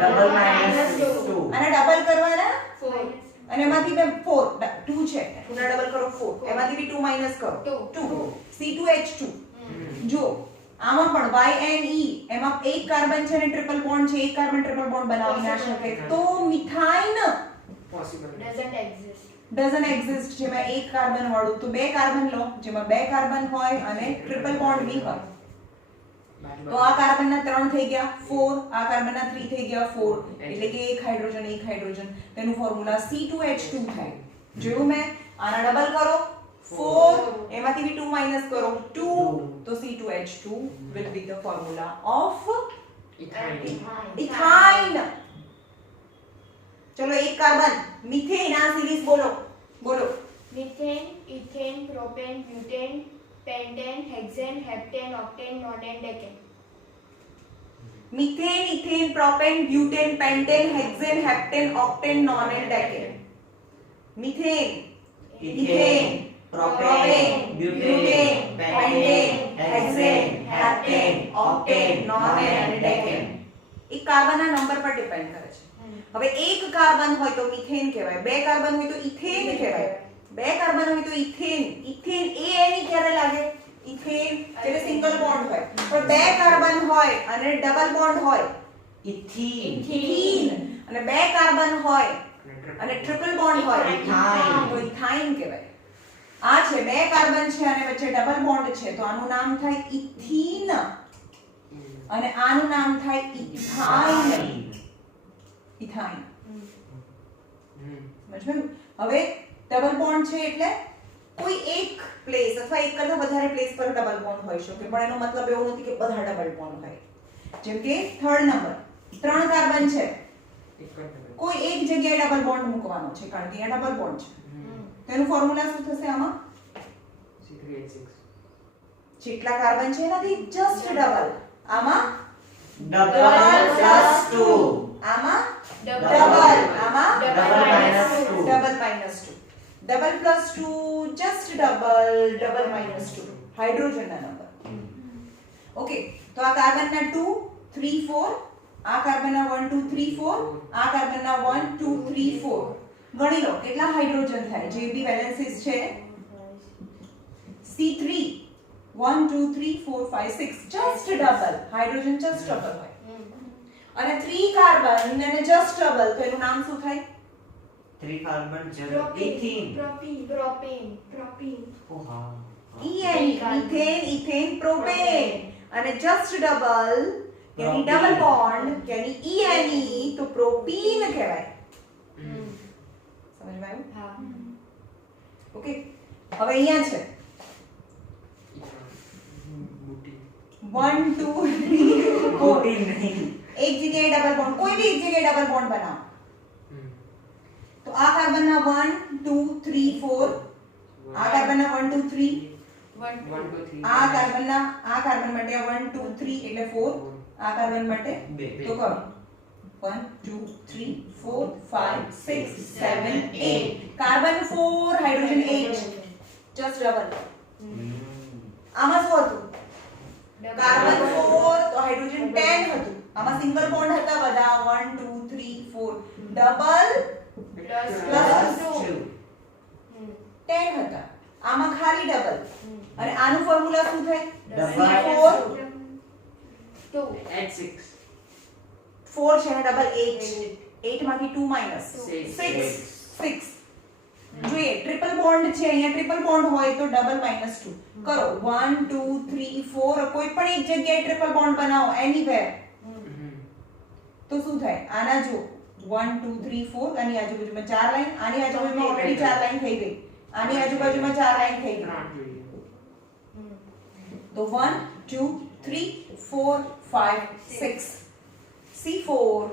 Double minus 2 અને double કરવાના 4 અને એમાંથી બે 4 2 છે 2 ના ડબલ કરો 4 એમાંથી બી 2 માઈનસ કરો 2 C2H2 જો આમાં પણ YNE એમાં એક કાર્બન છે અને ટ્રિપલ બોન્ડ છે એક કાર્બન ટ્રિપલ બોન્ડ બનાવી ના શકે તો મિથાઇન પોસિબલ ડઝન્ટ એક્ઝિસ્ટ જેમાં એક કાર્બન વાળું તો બે કાર્બન લો જેમાં બે કાર્બન હોય અને ટ્રિપલ બોન્ડ બી હોય તો આ કાર્બનના 3 થઈ ગયા 4 આ કાર્બનના 3 થઈ ગયા 4 એટલે કે એક હાઇડ્રોજન તેનું ફોર્મ્યુલા C2H2 થાય જોયું મેં આના ડબલ કરો 4 એમાંથી બી 2 માઈનસ કરો 2 તો C2H2 will be the formula of ethyne ચલો એક કાર્બન મિથેન આ સિરીઝ બોલો methane ethane propane butane pentane hexane heptane octane nonane decane methane ethane propane butane pentane hexane heptane octane nonane decane methane ethane propane butane pentane hexane heptane octane nonane અને decane એક કાર્બનના number પર depend કરે છે હવે એક carbon હોય તો methane કહેવાય બે કાર્બન હોય તો ઇથેન કહેવાય બે કાર્બન હોય તો ઇથેન એ એની ક્યારે લાગે ઇથેન એટલે સિંગલ બોન્ડ હોય પણ બે કાર્બન હોય અને ડબલ બોન્ડ હોય ઇથીન અને બે કાર્બન હોય અને ટ્રિપલ બોન્ડ હોય તો ઇથાઇન કહેવાય આ છે બે કાર્બન છે અને વચ્ચે ડબલ બોન્ડ છે તો આનું નામ થાય ઇથીન અને આનું નામ થાય ઇથાઇન સમજ્યું હવે ડબલ બોન્ડ છે એટલે કોઈ એક પ્લેસ અથવા એક કરતા વધારે પ્લેસ પર ડબલ બોન્ડ હોઈ શકે પણ એનો મતલબ એવો નથી કે બધા ડબલ બોન્ડ હોય જેમ કે થર્ડ નંબર 3 કાર્બન છે કોઈ એક જગ્યાએ ડબલ બોન્ડ મૂકવાનો છે કારણ કે આ ડબલ બોન્ડ છે તેનું ફોર્મ્યુલા શું થશે આમાં C3H6 જેટલા કાર્બન છે એનાથી જસ્ટ ડબલ આમાં ડબલ પ્લસ 2 આમાં डबल આમાં double minus 2 double minus 2 double plus 2 just double minus 2 હાઇડ્રોજનના નંબર ઓકે તો આ કાર્બનના 2 3 4 આ કાર્બનના 1 2 3 4 આ કાર્બનના 1 2 3 4 ગણી લો કેટલા હાઇડ્રોજન થાય જે બી વેલેન્સીસ છે C3 1 2 3 4 5 6 just double hydrogen just double હોય અને 3 કાર્બન અને જસ્ટ ડબલ તો એનું નામ શું થાય 3 કાર્બન જર ઇથીન प्रोपेन ઓ હા ઇથેન પ્રોપેન અને જસ્ટ ડબલ यानी ડબલ બોન્ડ यानी ene તો પ્રોપીન કહેવાય સમજવાયું हाँ ઓકે હવે અહીંયા છે 1 2 3 4 નહીં એક જગ્યાએ ડબલ બોન્ડ કોઈ બી એક જગ્યાએ ડબલ બોન્ડ બનાવો તો આ કાર્બનના 1 2 3 4 આ કાર્બનના 1 2 3 આ કાર્બન માટે આ 1 2 3 એટલે 4 આ કાર્બન માટે તો કરો 1 2 3 4 5 6 7 8 કાર્બન 4 હાઇડ્રોજન 8 જસ્ટ ડબલ આમાં શું હતું કાર્બન 4 તો હાઇડ્રોજન 10 હતું આમાં સિંગલ બોન્ડ હતા બધા 1 2 3 4 ડબલ प्लस પ્લસ 2 10 હતા આમાં ખાલી ડબલ અને આનું ફોર્મ્યુલા શું થાય ડબલ 2 H6 4 છે અને ડબલ 8 8 માંથી 2 માઈનસ 6 જોઈએ ટ્રિપલ બોન્ડ છે અહીંયા ટ્રિપલ બોન્ડ હોય તો ડબલ માઈનસ 2 કરો 1 2 3 4 કોઈ પણ એક જગ્યાએ ટ્રિપલ બોન્ડ બનાવો એનીવેર તો શું થાય આના જો 1 2 3 4 આની આજુબાજુમાં 4 લાઈન આની આજુબાજુમાં ઓલરેડી 4 લાઈન થઈ ગઈ આની આજુબાજુમાં 4 લાઈન થઈ ગઈ તો 1 2 3 4 5 6 C4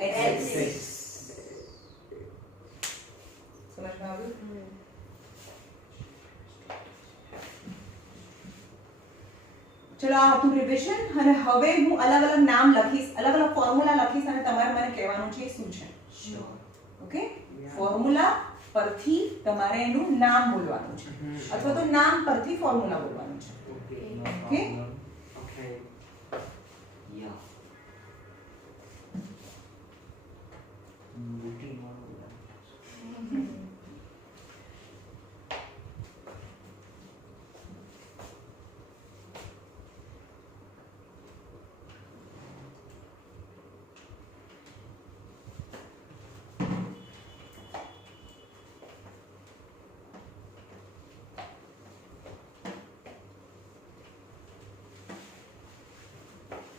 H6 સમજમાં આવ્યું ચલો આ હતું રિવિઝન અને હવે હું અલગ અલગ નામ લખીશ અલગ અલગ ફોર્મ્યુલા લખીશ અને તમારે મને કહેવાનું છે શું છે ઓકે ફોર્મ્યુલા પરથી તમારે એનું નામ બોલવાનું છે અથવા તો નામ પરથી ફોર્મ્યુલા બોલવાનું છે ઓકે Okay. Yeah.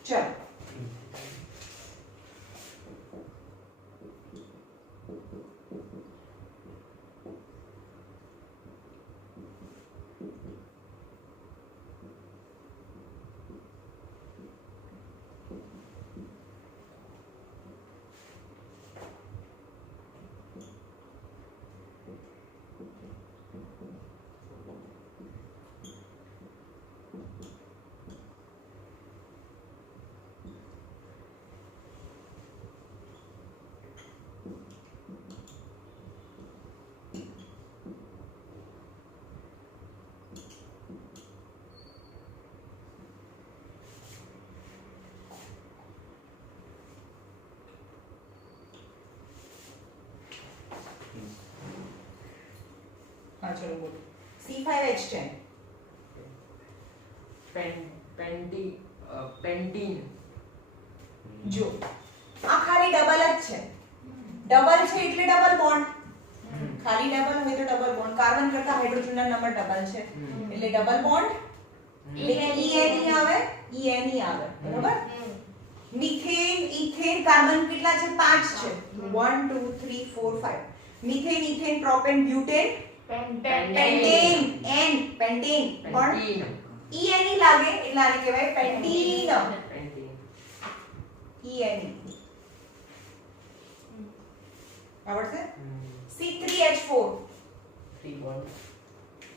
चलो हाँ चलो बोलो C5H10 પેન્ટીન જો આ ખાલી ડબલ જ છે ડબલ છે એટલે ડબલ બોન્ડ ખાલી ડબલ હોય તો ડબલ બોન્ડ કાર્બન કરતા હાઇડ્રોજનના નંબર ડબલ છે એટલે ડબલ બોન્ડ એટલે ene આવે ene આવે બરાબર મિથેન ઇથેન કાર્બન કેટલા છે 5 છે 1 2 3 4 5 methane ethane propane butane pentane n pentane પણ ene લાગે એટલે આને કહેવાય પેન્ટીન ene આવડશે C3H4 3 બોન્ડ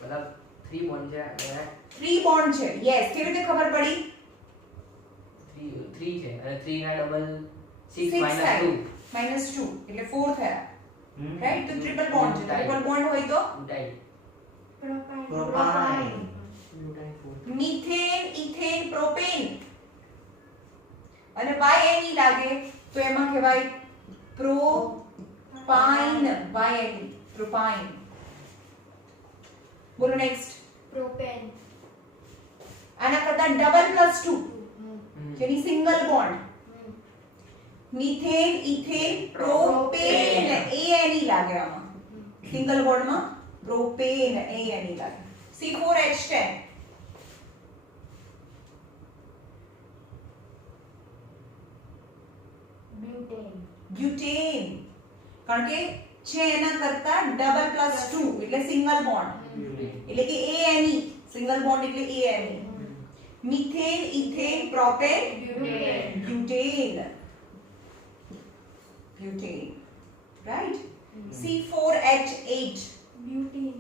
મતલબ 3 બોન્ડ છે અને 3 બોન્ડ છે યસ કેવી રીતે ખબર પડી 3 છે અને 3 ના ડબલ 6 6 minus 2 -2 એટલે 4 થયા રાઈટ તો ટ્રિપલ બોન્ડ છે ટ્રિપલ બોન્ડ હોય તો ડાઈ Propine. મિથેન ઇથેન પ્રોપેન અને ene લાગે તો એમાં કહેવાય પ્રોપાઇન ene પ્રોપાઇન બોલો નેક્સ્ટ Propane. આના કરતા ડબલ +2 જેની single bond methane ethane propane ane લાગે આમાં સિંગલ બોન્ડમાં પ્રોપેન ane લાગે C4H10 Butane. બ્યુટેન કારણ કે છે એના કરતા ડબલ +2 એટલે સિંગલ બોન્ડ એટલે કે ane સિંગલ બોન્ડ એટલે ane methane ethane propane Butane. butane butane right C4H8 Butane.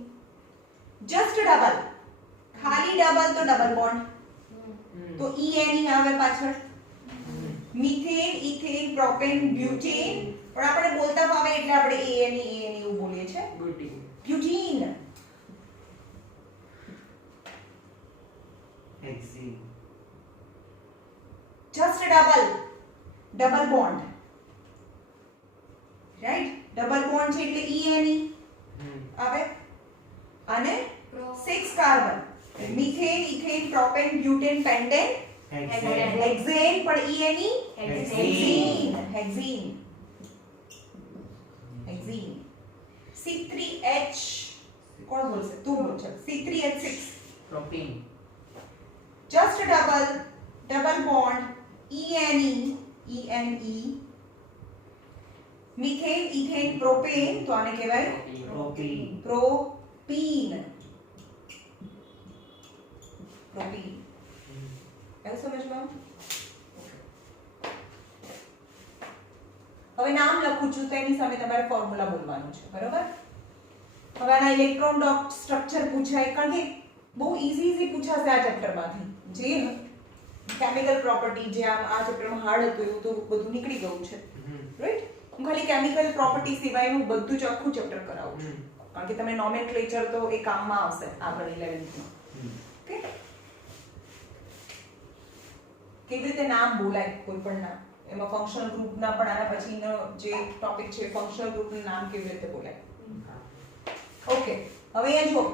just double ખાલી ડબલ તો ડબલ બોન્ડ તો ene આવે પાછળ મિથેન ઇથેન પ્રોપેન બ્યુટેન પણ આપણે બોલતા ફાવે એટલે આપણે ane એવું બોલીએ છે બુટીન બ્યુટીન Hexene. just double bond right double bond છે એટલે ene આવે અને 6 carbon methane ethane propane butane pentane Hexane. હેક્સેન પણ ene Hexene. હેક્સેન C3H કોણ બોલશે તું બોલ ચલ C3H6 propyne just double bond ene methane ethane propane તો આને કહેવાય Propene. પ્રોપીન એવું સમજમાં હવે નામ લખું છું તો એની સામે તમારે ફોર્મ્યુલા બોલવાનું છે બરોબર હવે આના ઇલેક્ટ્રોન ડોટ સ્ટ્રક્ચર પૂછાય કારણ કે બહુ ઈઝી પૂછાશે આ ચેપ્ટરમાંથી જે કેમિકલ પ્રોપર્ટી જે આ ચેપ્ટરમાં હાર્ડ હતું એવું તો બધું નીકળી ગયું છે રાઈટ હું ખાલી કેમિકલ પ્રોપર્ટી સિવાયનું બધું જ આખું ચેપ્ટર કરાવું છું કારણ કે તમને નોમેનક્લેચર તો એ કામમાં આવશે આગળ 11th માં ઓકે કેવી રીતે નામ બોલાય કોઈ પણ નામ એમાં ફંક્શનલ ગ્રુપના પણ આના પછીનો જે ટોપિક છે ફંક્શનલ ગ્રુપનું નામ કેવી રીતે બોલાય ઓકે હવે અહીંયા જુઓ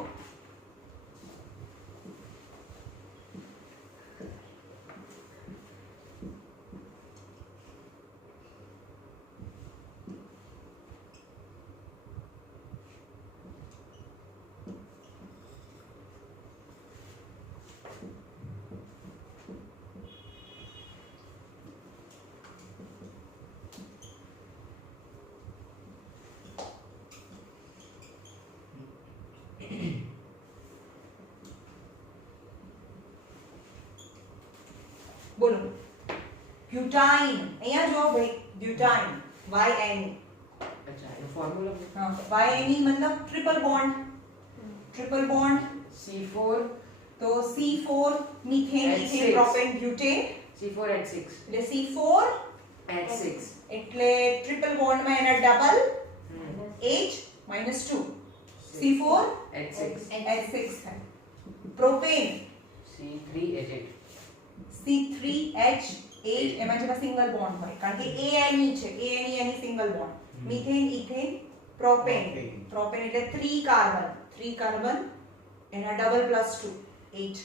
બોલો બ્યુટાઇન અહીંયા જો ભાઈ બ્યુટાઇન YNE अच्छा ये फॉर्मूला हाँ YNE मतलब ट्रिपल बॉन्ड C4 तो C4 methane H6. Ethane propane butane C4H6 એટલે C4 H6 એટલે ટ્રિપલ બોન્ડ માં એના double H -2 C4 H6 H6 થાય પ્રોપેન C3H8 C3H8 એમાં જેમાં સિંગલ બોન્ડ હોય કારણ કે ANE છે ANE એની single bond methane ethane propane propane એટલે 3 કાર્બન એના ડબલ +2 8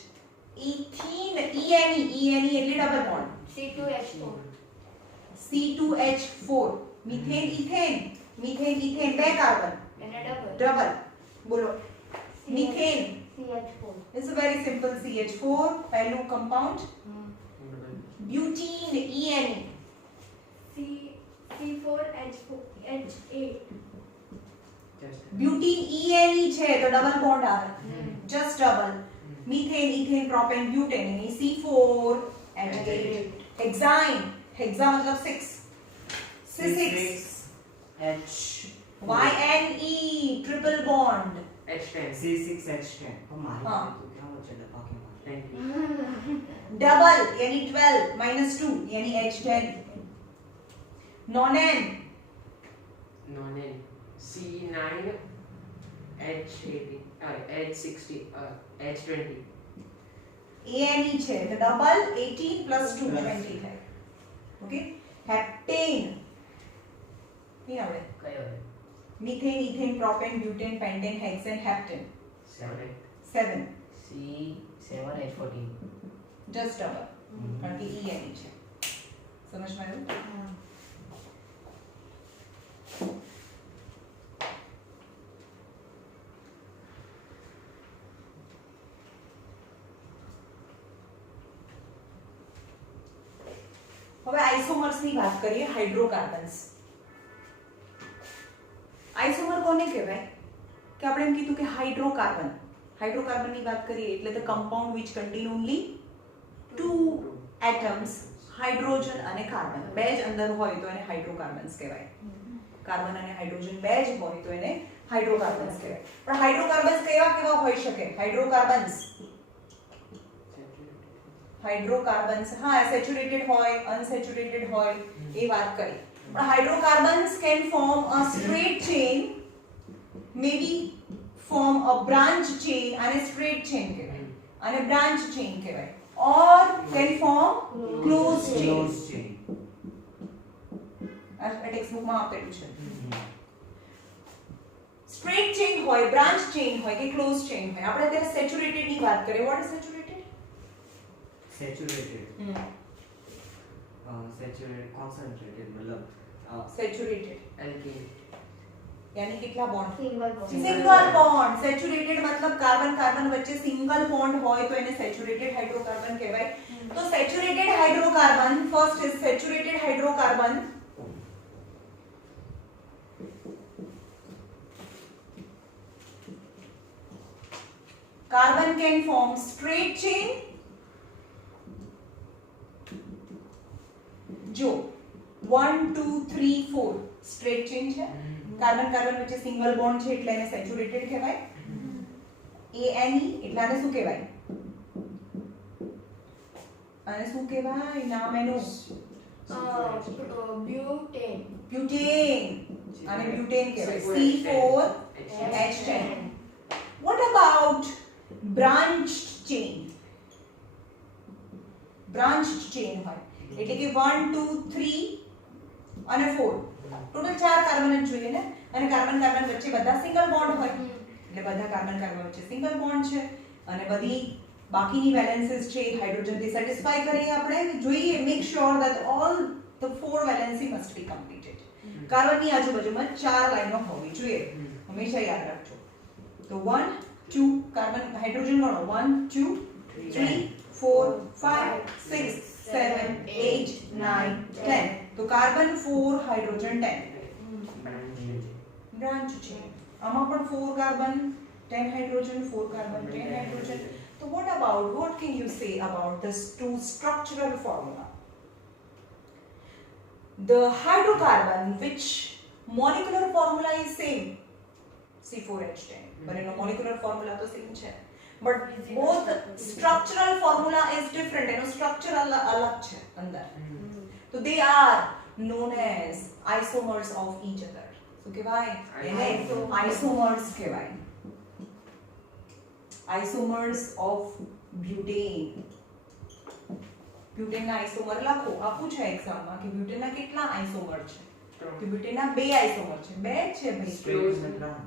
ઇથીન ENE એટલે double bond C2H4 C2H4 methane ethane બે કાર્બન એના ડબલ ડબલ બોલો methane CH4 is a very simple CH4 પહેલું compound butene ENE C4H8 just butene ENE છે તો double bond આવે just double methane ethane propane butane यानी C4H8 hexyne hexa मतलब 6 C6 H YNE triple bond H10 C6H10 हमारे हाँ। तो क्या हो चला बाकी में thank you डबल यानी 12 -2 यानी H10 नॉन-N non-N C9 H80 H60 H20 ANE છે તો ડબલ 18 + 2 20 થાય ઓકે હેપ્ટેન નહીં આવડે કયો है methane ethane propane butane pentane hexane heptane 7 C7H14 just double કારણ કે ENE છે સમજમાં આવ્યું હવે આઇસોમર્સ ની વાત કરીએ હાઇડ્રોકાર્બન્સ આઇસોમર કોને કહેવાય કે આપણે એમ કીધું કે હાઇડ્રોકાર્બન ની વાત કરીએ એટલે the compound which contain only two atoms hydrogen અને કાર્બન બે જ અંદર હોય તો એને હાઇડ્રોકાર્બન્સ કહેવાય કાર્બન અને હાઇડ્રોજન બે જ હોય તો એને હાઇડ્રોકાર્બન્સ કહેવાય પણ હાઇડ્રોકાર્બન્સ કેવા હોઈ શકે હાઇડ્રોકાર્બન્સ હા સેચ્યુરેટેડ હોય અનસેચ્યુરેટેડ હોય એ વાત કરી પણ hydrocarbons can form a straight chain maybe form a branch chain અને સ્ટ્રેટ ચેન કહેવાય અને બ્રાન્ચ ચેન કહેવાય or can form closed chain close chain આ ટેક્સ્ટ બુક માં આપેલું છે સ્ટ્રેટ ચેન હોય બ્રાન્ચ ચેન હોય કે ક્લોઝ ચેન હોય આપણે અત્યારે સેચ્યુરેટેડ ની વાત કરીએ what is saturated saturated saturated concentrated मतलब સેચ્યુરેટેડ alkene यानी कितना bond single bond single bond saturated मतलब कार्बन कार्बन वच्चे सिंगल बॉन्ड होय तो એને સેચ્યુરેટેડ હાઇડ્રોકાર્બન કહેવાય તો saturated hydrocarbon first is saturated hydrocarbon carbon can form straight chain जो 1 2 3 4 straight chain છે કાર્બન કાર્બન વચ્ચે સિંગલ બોન્ડ છે એટલે એને સેચ્યુરેટેડ કહેવાય ANE એટલે આને શું કહેવાય નામ એનું બ્યુટેન બ્યુટેન આને બ્યુટેન કહેવાય C4H10 what about branched chain હોય એટલે કે 1 2 3 અને 4 ટોટલ 4 કાર્બન જ જોઈએ ને અને કાર્બન કાર્બન વચ્ચે બધા સિંગલ બોન્ડ હોય એટલે બધા કાર્બન કાર્બન વચ્ચે સિંગલ બોન્ડ છે અને બધી બાકીની વેલેન્સીસ છે હાઇડ્રોજન થી સેટિસ્ફાઈ કરીએ આપણે જોઈએ make sure that all the 4 valency must be completed કાર્બનની આજુબાજુમાં 4 લાઈનો હોવી જોઈએ હંમેશા યાદ રાખજો તો 1 2 કાર્બન હાઇડ્રોજન ગણો 1 2 3 4 5 6 7 8 9 10 तो कार्बन 4 हाइड्रोजन 10 ब्रांच છે આમાં પણ 4 કાર્બન 10 હાઇડ્રોજન 4 કાર્બન 10 હાઇડ્રોજન તો So what can you say about this two structural formula? The hydrocarbon, which molecular formula is same, C4H10. But in a molecular formula to same है. But both structural formula is different. You know, structure अलग है अंदर. So they are known as isomers of each other. So Kevay isomers Kevay. Isomers of butane. Butane ના isomer લખો. આ પૂછે exam માં કે butane ના કેટલા isomer છે? તો butane ના બે isomer છે. બે છે ભાઈ. Straight and brown.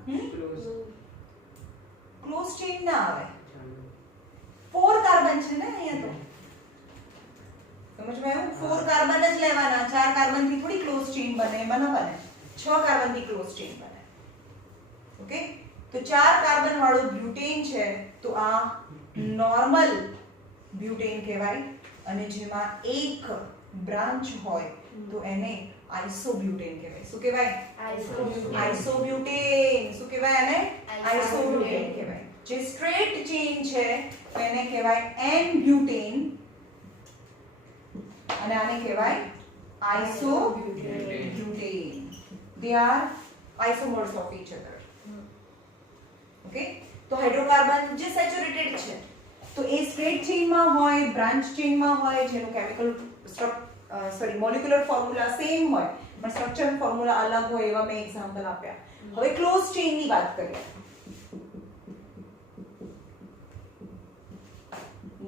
Close chain ના આવે. 4 કાર્બન છે ને અહીંયા તો. સમજમાં આવ્યું? 4 કાર્બન જ લેવાના. 4 કાર્બન થી થોડી ક્લોઝ ચેઇન બને, એમાં ન બને. 6 કાર્બન થી ક્લોઝ ચેઇન બને. ઓકે? તો 4 કાર્બન વાળું બ્યુટેન છે, તો આ નોર્મલ બ્યુટેન કહેવાય, અને જેમાં એક બ્રાન્ચ હોય તો એને આઇસોબ્યુટેન કહેવાય. શું કહેવાય? આઇસોબ્યુટેન. શું કહેવાય એને? આઇસોબ્યુટેન કહેવાય. જે સ્ટ્રેટ ચેઇન છે તો એને કહેવાય એન બ્યુટેન, અને આને કહેવાય આઇસોબ્યુટેન. They are isomers of each other. Okay? તો હાઇડ્રોકાર્બન જે સેચ્યુરેટેડ છે તો એ સ્ટ્રેટ ચેઇનમાં હોય, બ્રાન્ચ ચેઇનમાં હોય, જેનું કેમિકલ મોલેક્યુલર ફોર્મ્યુલા સેમ હોય પણ સ્ટ્રક્ચરલ ફોર્મ્યુલા અલગ હોય, એવા મેં એક્ઝામ્પલ આપ્યા. હવે ક્લોઝ ચેઇનની વાત કરીએ.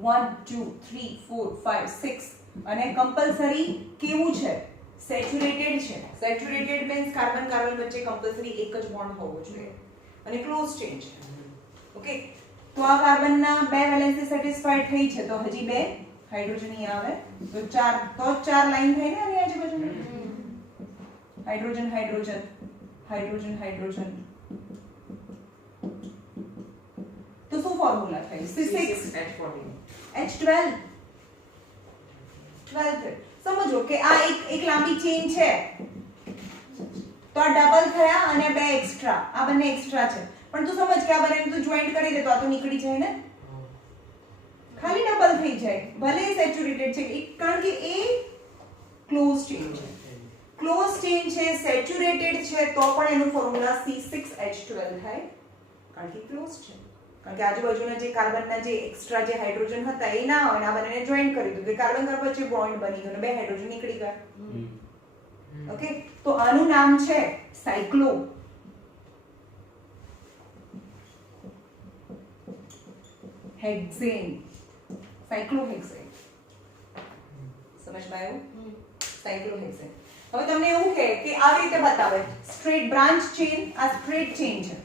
1 2 3 4 5 6 અને કમ્પલસરી કેવું છે? સેચ્યુરેટેડ છે. સેચ્યુરેટેડ મીન્સ કાર્બન કાર્બન વચ્ચે કમ્પલસરી એક જ બોન્ડ હોવો જોઈએ, અને ક્લોઝ ચેઇન છે. ઓકે? તો આ કાર્બનના બે વેલેન્સી સેટિસ્ફાઈડ થઈ છે, તો હજી બે હાઇડ્રોજન અહીં આવે, તો ચાર લાઈન થઈ ને આની આજુબાજુ. Hydrogen hydrogen hydrogen hydrogen. તો શું ફોર્મ્યુલા થઈ? C6H12. 12 સમજો કે આ એક લાંબી ચેઇન છે, તો આ ડબલ થયા અને બે એક્સ્ટ્રા, આ બંને એક્સ્ટ્રા છે. પણ તું સમજ કે આ બંને તું જોઈન્ટ કરી દે તો આ તો નીકળી જાય ને, ખાલી ડબલ થઈ જાય, ભલે સેચ્યુરેટેડ છે, કારણ કે એ ક્લોઝ ચેઇન છે. ક્લોઝ ચેઇન છે, સેચ્યુરેટેડ છે, તો પણ એનું ફોર્મ્યુલા C6H12 થાય, કારણ કે ક્લોઝ છે. કારણ કે આજુબાજુના જે કાર્બનના જે એક્સ્ટ્રા જે હાઇડ્રોજન હતા એ ના હોય, આ બંનેને જોઈન્ટ કરી દીધું, કાર્બન કાર્બન વચ્ચે બોન્ડ બની ગયો અને બે હાઇડ્રોજન નીકળી ગયા. ઓકે? તો આનું નામ છે સાયક્લો હેક્સેન. સાયક્લોહેક્સેન. સમજમાં આવ્યું? સાયક્લોહેક્સેન. હવે તમને એવું કહે કે આવી રીતે બતાવે સ્ટ્રેટ બ્રાન્ચ ચેઇન, આ સ્ટ્રેટ ચેઇન છે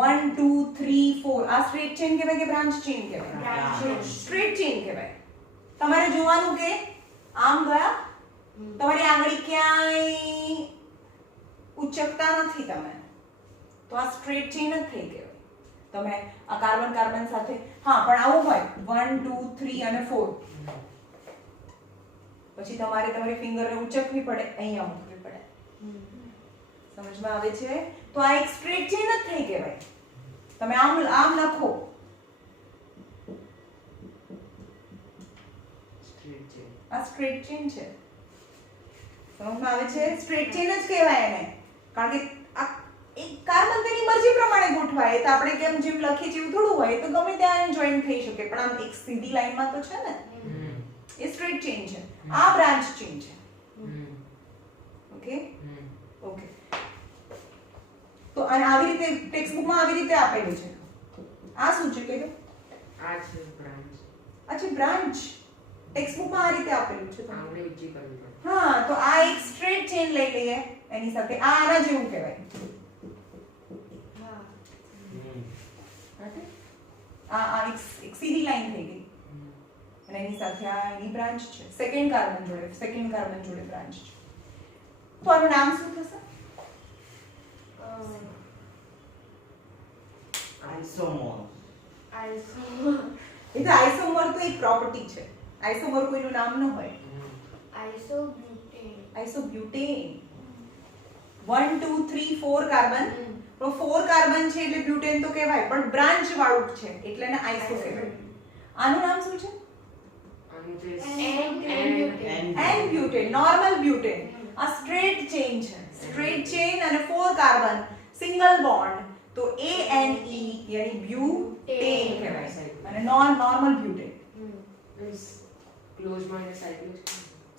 1 2 3 4. આ સ્ટ્રેટ ચેઇન કહેવાય કે બ્રાન્ચ ચેઇન કહેવાય? સ્ટ્રેટ ચેઇન કહેવાય. તમારે જોવાનું કે આમ ગયા, તમારી આંગળી ક્યાંય ઉચકતા નથી તમે, તો આ સ્ટ્રેટ ચેઇન જ થઈ ગયો. તમે આ કાર્બન કાર્બન સાથે, હા પણ આવું હોય 1 2 3 અને 4, પછી તમારે તમારી ફિંગરને ઉચકવી પડે, અહીંયા મૂકવી પડે. સમજમાં આવે છે? તો આ એક સ્ટ્રેટ ચેઇન જ થઈ કહેવાય. તમે આમ લખો આ સ્ટ્રેટ ચેઇન છે. સમજમાં આવે છે? સ્ટ્રેટ ચેઇન જ કહેવાય એને, કારણ કે આ એક કાર્બન તેની મરજી પ્રમાણે ગોઠવાય, તો આપણે કેમ જેમ લખીએ જેવું થોડું હોય, તો ગમે ત્યાં જોઈન થઈ શકે, પણ આમ એક સીધી લાઈનમાં તો છે ને, એ સ્ટ્રેટ ચેઇન છે. આ બ્રાન્ચ ચેઇન છે. ઓકે? ઓકે. તો અને આવી રીતે ટેક્સ્ટ બુકમાં આવી રીતે આપેલું છે. આ શું છે કહ્યું? આ છે બ્રાન્ચ. આ છે બ્રાન્ચ. ટેક્સ્ટ બુકમાં આ રીતે આપેલું છે. આંગળી ઊંચી કરવી પડે. હા, તો આ એક સ્ટ્રેટ ચેઇન લઈ લઈએ એની સાથે. આ આના જેવું કહેવાય. આ એક સીધી લાઈન થઈ ગઈ, અને એની સાથે આ એની બ્રાન્ચ છે. સેકન્ડ કાર્બન જોડે બ્રાન્ચ છે. તો આનું નામ શું થશે? આઇસોમર. એ તો આઇસોમર તો એક પ્રોપર્ટી છે. આઇસોમર કોઈનું નામ ન હોય. આઇસોબ્યુટેન. આઇસોબ્યુટેન. 1 2 3 4 કાર્બન તો 4 કાર્બન છે એટલે બ્યુટેન તો કહેવાય પણ બ્રાન્ચ વાળું છે એટલે એને આઇસો કહેવાય. આનું નામ શું છે? આનું જે એન બ્યુટેન, નોર્મલ બ્યુટેન. આ સ્ટ્રેટ ચેઇન છે, સ્ટ્રેટ ચેઇન અને 4 કાર્બન સિંગલ બોન્ડ તો ANE યાની બ્યુટેન કહેવાય અને નોર્મલ બ્યુટેન. ક્લોઝ માં સાયક્લો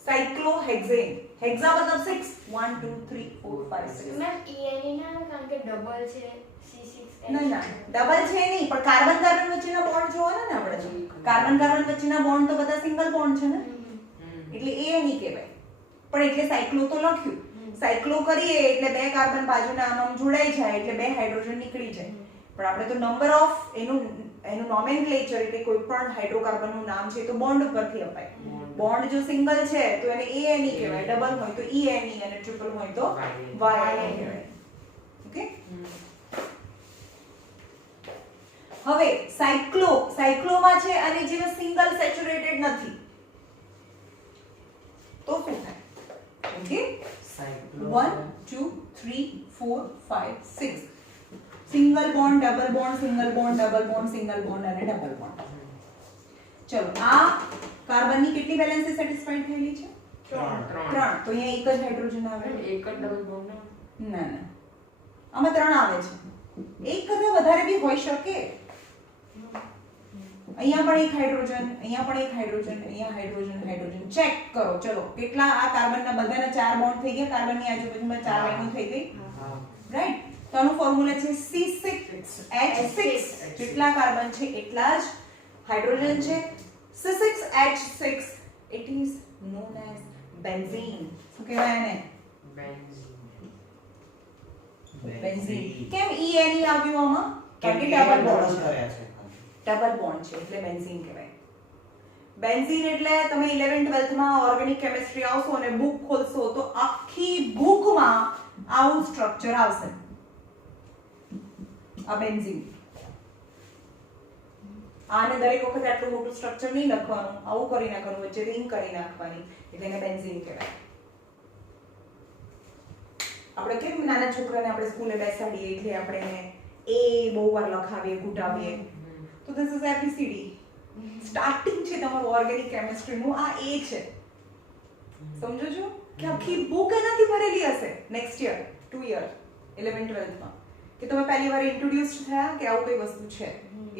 સાયક્લોહેક્સેન. હેક્સા મતલબ 6 1 2 3 4 5 6. મેમ ENE ના કારણ કે ડબલ છે C6H ના ના ડબલ છે નહીં પણ કાર્બન કાર્બન વચ્ચેના બોન્ડ જોવાના ને આપણે. કાર્બન કાર્બન વચ્ચેના બોન્ડ તો બધા સિંગલ બોન્ડ છે ને એટલે ANE કહેવાય. પણ એટલે સાયક્લો તો લખ્યું. સાયક્લો કરીએ એટલે બે કાર્બન બાજુના આમ જોડાઈ જાય એટલે બે હાઇડ્રોજન નીકળી જાય. પણ આપણે તો નંબર ઓફ એનું નોમેનક્લેચર એટલે કોઈ પણ હાઇડ્રોકાર્બનનું નામ છે તો બોન્ડ ઉપરથી અપાય. બોન્ડ જો સિંગલ છે તો એને ANE કહેવાય, ડબલ હોય તો ENE અને ટ્રિપલ હોય તો YNE કહેવાય. ઓકે. હવે સાયક્લોમાં છે અને જે સિંગલ સેચ્યુરેટેડ નથી તો શું થાય? Okay, 1 2 3 4 5 6 single bond double bond single bond double bond single bond અને ડબલ બોન્ડ. ચલો આ કાર્બનની કેટલી વેલેન્સી સેટિસ્ફાઈડ થયેલી છે? 3. તો અહીંયા એક જ હાઇડ્રોજન આવે. એક જ ડબલ બોન્ડ ના ના આમાં 3 આવે છે. એક કરતા વધારે બી હોઈ શકે. અહીંયા પણ એક હાઇડ્રોજન, અહીંયા પણ એક હાઇડ્રોજન, અહીંયા હાઇડ્રોજન ચેક કરો. ચલો કેટલા આ કાર્બનના બધાના 4 બોન્ડ થઈ ગયા, કાર્બનની આજુબાજુમાં 4 લાઈનો થઈ ગઈ, રાઈટ? તો આનું ફોર્મ્યુલા છે C6H6. જેટલા કાર્બન છે એટલા જ હાઇડ્રોજન છે. C6H6 it is known as benzene. શું કહેવાય એને? બેન્ઝીન. કેમ ENE આવ્યું આમાં? કારણ કે ડબલ બોન્ડ છે. ડબલ બોન્ડ છે એટલે બેન્ઝીન કહેવાય. બેન્ઝીન એટલે તમે 11 12th માં ઓર્ગેનિક કેમિસ્ટ્રી આવશો અને બુક ખોલશો તો આખી બુકમાં આવું સ્ટ્રક્ચર આવશે. આ બેન્ઝીન. આને દરેક વખતે આટલું મોટું સ્ટ્રક્ચર નહીં લખવાનું, આવું કરી નાખવાનું, વચ્ચે રિંગ કરી નાખવાની એટલે એને બેન્ઝીન કહેવાય. આપણે કેમ નાના છોકરાને આપણે સ્કૂલે બેસાડીએ એટલે આપણે એને A બહુ વાર લખાવીએ, ઘૂંટાવીએ. તો ધીસ ઇઝ ABCD. સ્ટાર્ટિંગ છે તમારું ઓર્ગેનિક કેમિસ્ટ્રીનું આ A છે. સમજો છો કે આખી બુક એનાથી ભરેલી હશે નેક્સ્ટ યર 2 યર 11 12th માં કે તમે પહેલી વાર ઇન્ટ્રોડ્યુસ થયા કે આવું કઈ વસ્તુ છે.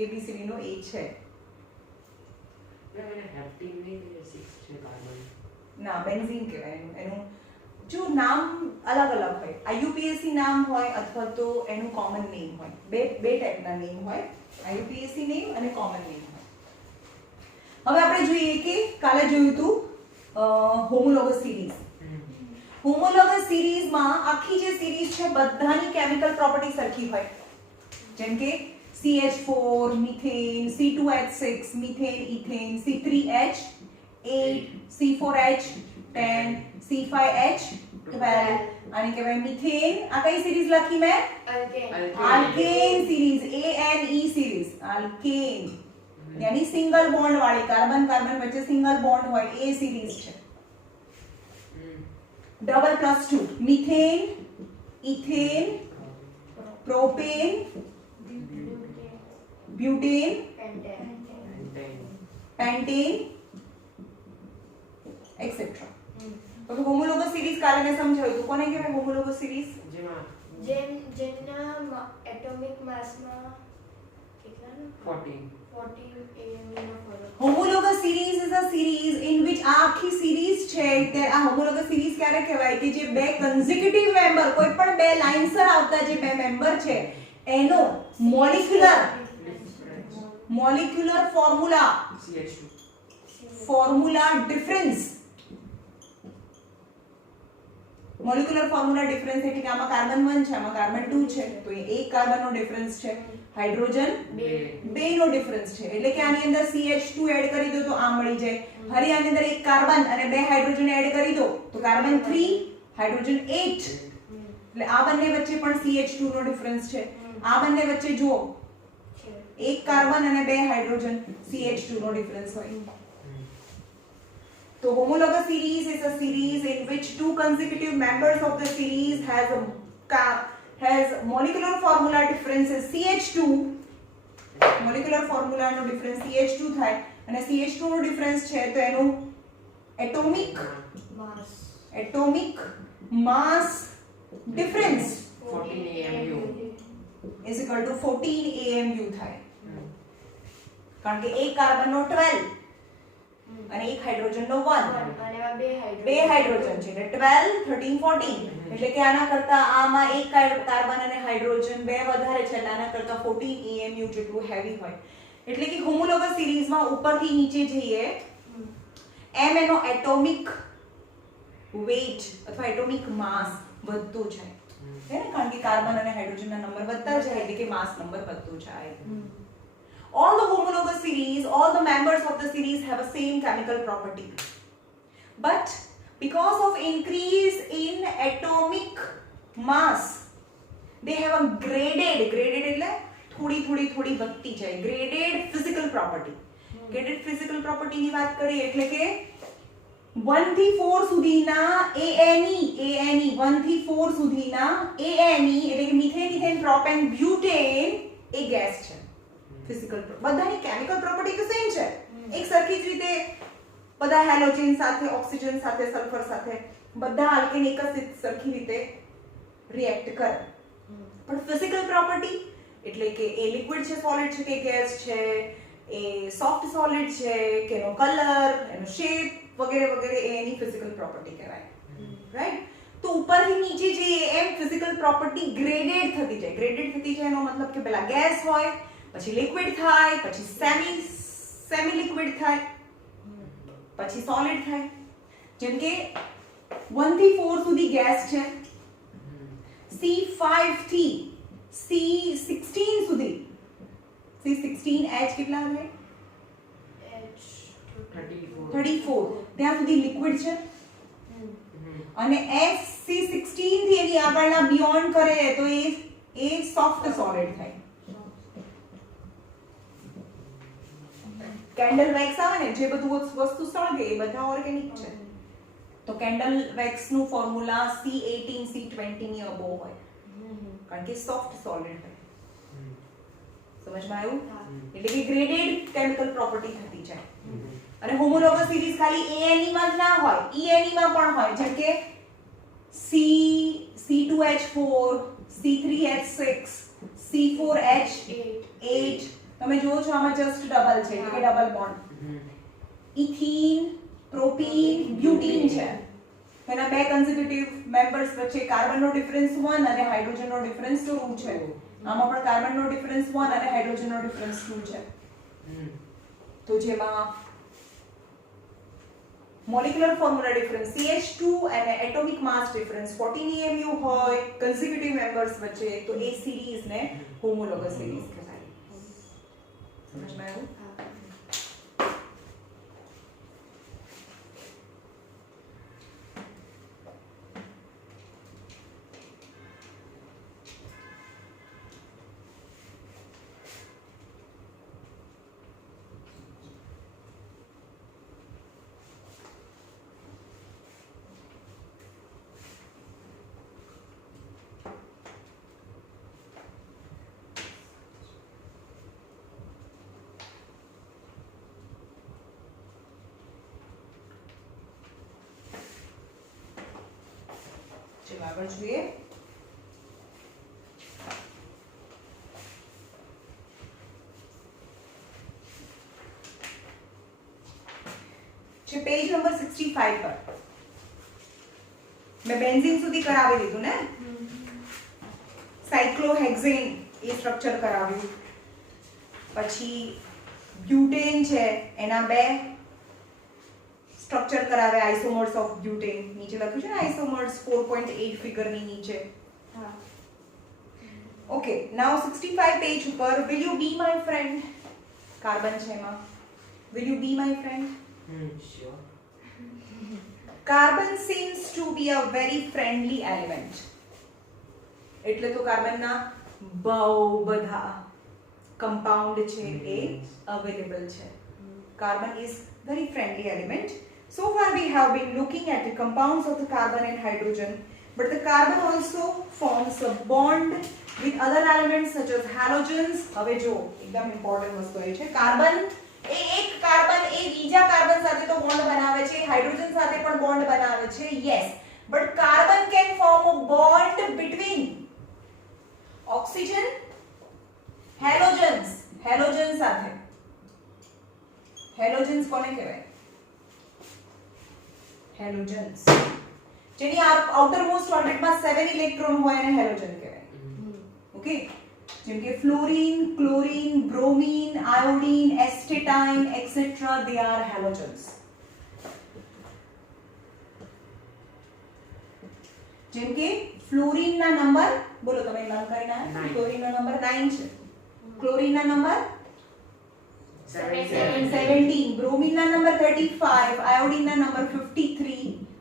ABCD નો A છે. ના બેન્ઝીન કહેવાય એનું. જો નામ અલગ અલગ હોય, IUPAC નામ હોય અથવા તો એનું કોમન નેમ હોય. બે ટાઈપના નેમ હોય, IUPAC નેમ અને કોમન નેમ હોય. હવે આપણે જોઈએ કે કાલે જોયું હતું હોમોલોગસ સિરીઝ. હોમોલોગસ સિરીઝમાં આખી જે સિરીઝ છે બધાની કેમિકલ પ્રોપર્ટી સરખી હોય. જેમ કે CH4 methane, C2H6 methane ethane, C3H8 C4H10 C5H12 આને કહેવાય મિથેન. આ કઈ સિરીઝ લખી મેં? Alkane series, ANE series. Alkane યાની સિંગલ બોન્ડ વાળી, કાર્બન કાર્બન વચ્ચે સિંગલ બોન્ડ હોય એ સિરીઝ છે. Double +2 methane, ethane, propane, butane, pentane etcetera. तो होमोलोगस सीरीज काले में समझाયું તો કોને કહેવાય હોમોલોગસ सीरीज? જેના એટોમિક માસમાં કેટલાનો 40 AMU નો ફરક. Homologous series is a series in which આખી series છે તે આ હોમોલોગસ series ક્યારે કહેવાય કે જે બે કન્ઝિક્યુટિવ મેમ્બર કોઈ પણ બે લાઇનસર આવતા જે બે મેમ્બર છે એનો molecular formula CH2 formula difference. molecular formula difference એટલે કે આમાં કાર્બન 1 છે આમાં કાર્બન 2 છે તો એ એક કાર્બનનો ડિફરન્સ છે, હાઇડ્રોજન 2 નો ડિફરન્સ છે એટલે કે આની અંદર CH2 એડ કરી દો તો આ મળી જાય. ફરી આની અંદર એક કાર્બન અને બે હાઇડ્રોજન એડ કરી દો તો કાર્બન 3 હાઇડ્રોજન 8 એટલે આ બંને વચ્ચે પણ CH2 નો ડિફરન્સ છે. આ બંને વચ્ચે જુઓ એક કાર્બન અને બે હાઇડ્રોજન CH2 નો ડિફરન્સ હોય. તો homologous series is a series in which two consecutive members of the series has a has molecular formula difference is CH2. Molecular ફોર્મ્યુલાનો ડિફરન્સ CH2 થાય અને CH2 નો ડિફરન્સ છે તો એનું atomic mass difference 14 AMU is equal to 14 AMU થાય કારણ કે એક કાર્બનનો 12 અને એક હાઇડ્રોજનનો 1 અને બે હાઇડ્રોજન છે એટલે 12 13 14 એટલે કે આના કરતા આમાં એક કાર્બન અને હાઇડ્રોજન બે વધારે છે એટલે આના કરતા 14 AMU જેટલું હેવી હોય એટલે કે હોમોલોગસ સિરીઝમાં ઉપરથી નીચે જઈએ એમ એનો એટોમિક વેઇટ અથવા એટોમિક માસ વધતો જાય છે ને કારણ કે કાર્બન અને હાઇડ્રોજનના નંબર વધતા જાય એટલે કે માસ નંબર વધતો જાય. All the homologous series, all the members of the series have a same chemical property. But because of increase in atomic mass, they have a graded એટલે થોડી વધતી જાય graded physical property. Graded physical property ની વાત કરીએ એટલે કે 1 થી 4 સુધીના ANE 1 થી 4 સુધીના ANE એટલે કે મિથેન ઇથેન પ્રોપેન બ્યુટેન એ ગેસ છે. ફિઝિકલ બધાની કેમિકલ પ્રોપર્ટી તો સેમ છે એક સરખી જ રીતે બધા હેલોજન સાથે ઓક્સિજન સાથે સલ્ફર સાથે બધા આલ્કેન એક જ સરખી રીતે રિએક્ટ કરે પણ ફિઝિકલ પ્રોપર્ટી એટલે કે એ લિક્વિડ છે સોલિડ છે કે ગેસ છે એ સોફ્ટ સોલિડ છે કે એનો કલર એનો શેપ વગેરે વગેરે એની ફિઝિકલ પ્રોપર્ટી કહેવાય રાઈટ. તો ઉપરથી નીચે જઈએ એમ ફિઝિકલ પ્રોપર્ટી ગ્રેડેડ થતી જાય એનો મતલબ કે પહેલા ગેસ હોય પછી લિક્વિડ થાય પછી સેમી લિક્વિડ થાય પછી સોલિડ થાય જેમ કે 1 થી 4 સુધી ગેસ છે C5 થી C16 સુધી C16H કેટલા થાય 34 ત્યાં સુધી લિક્વિડ છે અને C16 થી એની આગળના બિયોન્ડ કરે તો એ સોફ્ટ સોલિડ થાય. કેન્ડલ વેક્સ આવે ને જે બધું વસ્તુ સળગે એ બધા ઓર્ગેનિક છે તો કેન્ડલ વેક્સ નું ફોર્મ્યુલા C18 C20 ની અબોવ હોય કારણ કે સોફ્ટ સોલિડ હોય. સમજમાં આવ્યું એટલે કે ગ્રેડેડ કેમિકલ પ્રોપર્ટી થતી જાય અને હોમોલોગસ સિરીઝ ખાલી ANE માં જ ના હોય ENE માં પણ હોય જેમ કે C2H4 C3H6 C4H8 તમે જુઓ છો આમાં જસ્ટ ડબલ છે એટલે કે ડબલ બોન્ડ ઇથીન પ્રોપીન બ્યુટીન છે એના બે કન્ઝિક્યુટિવ મેમ્બર્સ વચ્ચે કાર્બનનો ડિફરન્સ 1 અને હાઇડ્રોજનનો ડિફરન્સ 2 છે આમાં પણ કાર્બનનો ડિફરન્સ 1 અને હાઇડ્રોજનનો ડિફરન્સ 2 છે. તો જેમાં molecular formula difference CH2 અને atomic mass difference 14 AMU હોય કન્ઝિક્યુટિવ મેમ્બર્સ વચ્ચે તો એ સિરીઝ ને હોમોલોગસ સિરીઝ કહેવાય. સમજમાં આવ્યું? ચલો આગળ જોઈએ. છે પેજ નંબર 65 પર મેં બેન્ઝીન સુધી કરાવી દીધું ને સાયક્લોહેક્ઝેન એ સ્ટ્રક્ચર કરાવ્યું પછી બ્યુટેન છે એના બે સ્ટ્રક્ચર કરાવે આઇસોમર્સ ઓફ બ્યુટેન નીચે લખ્યું છે ને આઇસોમર્સ 4.8 ફિગરની નીચે. હા ઓકે નાઉ 65 પેજ ઉપર will you be my friend carbon છે એમાં will you be my friend Sure. Carbon seems to be a very friendly element. એટલે તો કાર્બનના બહુ બધા કમ્પાઉન્ડ છે એ અવેલેબલ છે. Carbon is very friendly element. So far we have been looking at the compounds of the carbon and hydrogen but the carbon also forms a bond with other elements such as halogens. હવે જો એકદમ important વસ્તુ એ છે carbon એક carbon એ બીજા carbon સાથે તો bond બનાવે છે, હાઇડ્રોજન સાથે પણ બોન્ડ બનાવે છે, yes, but carbon can form a bond between oxygen, halogens, halogen સાથે. હેલોજન્સ કોને કહેવાય? હેલોજન્સ જેની આઉટર મોસ્ટ ઓર્બિટમાં 7 ઇલેક્ટ્રોન હોય એને હેલોજન કહેવાય. ઓકે, જેમ કે fluorine, chlorine, bromine, iodine, astatine etcetera, they are halogens. જેમ કે ફ્લોરીન ના નંબર બોલો તમે નામ કરીને. ફ્લોરીન નો નંબર 9 છે, ક્લોરીન ના નંબર 17, બ્રોમીન ના નંબર 35, આયોડીન ના નંબર 53,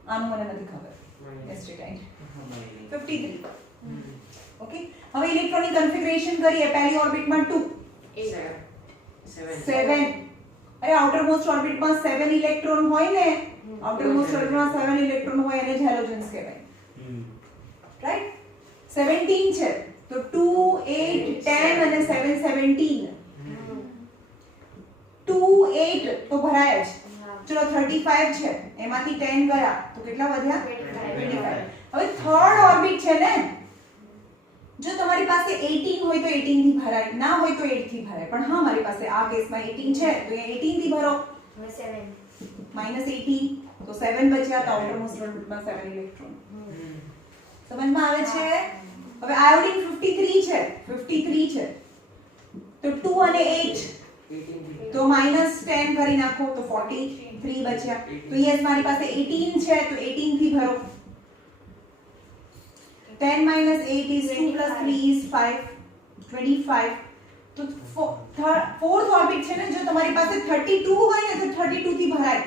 આનું મને નથી ખબર, એસ્ટેટાઇન 53. ઓકે, હવે ઇલેક્ટ્રોનિક કન્ફિગરેશન કરીએ. પહેલી ઓર્બિટમાં 2 7. અરે આઉટર મોસ્ટ ઓર્બિટમાં 7 ઇલેક્ટ્રોન હોય ને, આઉટર મોસ્ટ ઓર્બિટમાં 7 ઇલેક્ટ્રોન હોય એને જ હેલોજન્સ કહેવાય. રાઈટ? 17 છે તો 2 8 10 અને 7 17. 2 8 તો ભરાય જ. ચલો 35 છે એમાંથી 10 ગયા તો કેટલા વધ્યા? 25. હવે થર્ડ ઓર્બિટ છે ને, જો તમારી પાસે 18 હોય તો 18 થી ભરાય, ના હોય તો 8 થી ભરાય, પણ હા મારી પાસે આ કેસમાં 18 છે તો એ 18 થી ભરો. હવે 7 -18 તો 7 બચ્યા, તો આઉટર મોસ્ટ ઓર્બિટમાં 7 ઇલેક્ટ્રોન. સમજમાં આવે છે? હવે આયોડીન 53 છે, 53 છે તો 2 અને 8 તો -10 કરી નાખો તો 43 બચ્યા. તો યસ મારી પાસે 18 છે તો 18 થી ભરો. 10 - 8 is 2 + 3 is 5, 25. તો ફોર્થ ઓર્બિટ છે ને, જો તમારી પાસે 32 હોય ને તો 32 થી ભરાય.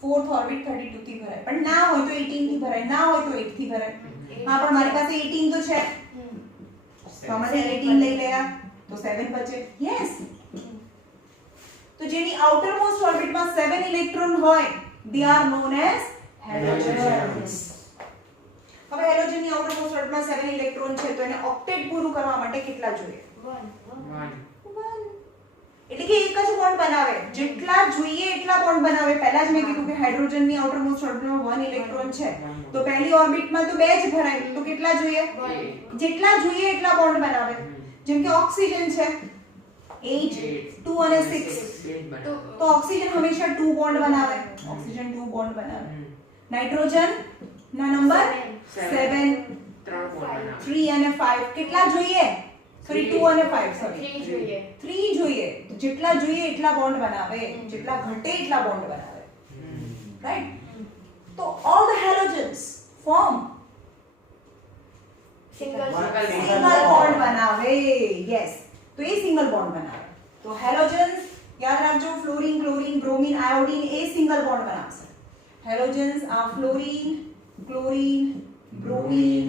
ફોર્થ ઓર્બિટ 32 થી ભરાય, પણ ના હોય તો 18 થી ભરાય, ના હોય તો 8 થી ભરાય. હા પણ મારી પાસે 18 તો છે તો આમાંથી 18 લઈ લેયા તો 7 બચે. યસ, તો જેની આઉટર મોસ્ટ ઓર્બિટમાં 7 ઇલેક્ટ્રોન હોય they are known as halogens. હવે હેલોજનની આઉટર મોસ્ટ ઓર્બિટમાં 7 ઇલેક્ટ્રોન છે તો એને ઓક્ટેટ પૂરું કરવા માટે કેટલા જોઈએ? 1. એટલે કે એક જ બોન્ડ બનાવે, જેટલા જોઈએ એટલા બોન્ડ બનાવે. પહેલા જ મેં કીધું કે હાઇડ્રોજનની આઉટર મોસ્ટ ઓર્બિટમાં 1 ઇલેક્ટ્રોન છે તો પહેલી ઓર્બિટમાં તો 2 જ ભરાય, તો કેટલા જોઈએ? જેટલા જોઈએ એટલા બોન્ડ બનાવે. જેમ કે ઓક્સિજન છે 8, 2 અને 6 તો ઓક્સિજન હંમેશા 2 બોન્ડ બનાવે, ઓક્સિજન 2 બોન્ડ બનાવે. નાઇટ્રોજન ના નંબર 7, 3 અને 5 કેટલા જોઈએ? સોરી 2 અને 5 સોરી 3 જોઈએ. તો જેટલા જોઈએ એટલા બોન્ડ બનાવે, જેટલા ઘટે એટલા બોન્ડ બનાવે. રાઈટ? તો all the halogens form single bond બનાવે. યસ, તો એ સિંગલ બોન્ડ બનાવે. તો હેલોજન્સ યાદ રાખજો, ફ્લોરીન, ક્લોરીન, બ્રોમીન, આયોડીન એ સિંગલ બોન્ડ બનાવશે. હેલોજન્સ આ fluorine, chlorine, bromine,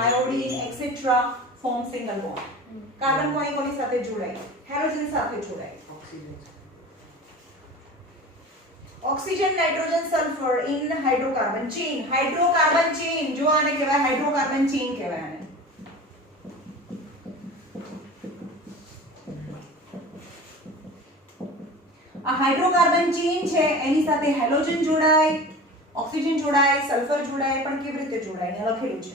iodine etcetera form single bond. Carbon કોની સાથે જોડાય? હેલોજન સાથે જોડાય. Oxygen, nitrogen, sulphur in hydrocarbon chain. Hydrocarbon chain જો આને કહેવાય, હાઇડ્રોકાર્બન ચેઇન કહેવાય આને. આ હાઇડ્રોકાર્બન ચેઇન છે એની સાથે હેલોજન જોડાય, ઓક્સિજન જોડાય, સલ્ફર જોડાય, પણ કેવી રીતે જોડાય અહીંયા લખેલું છે.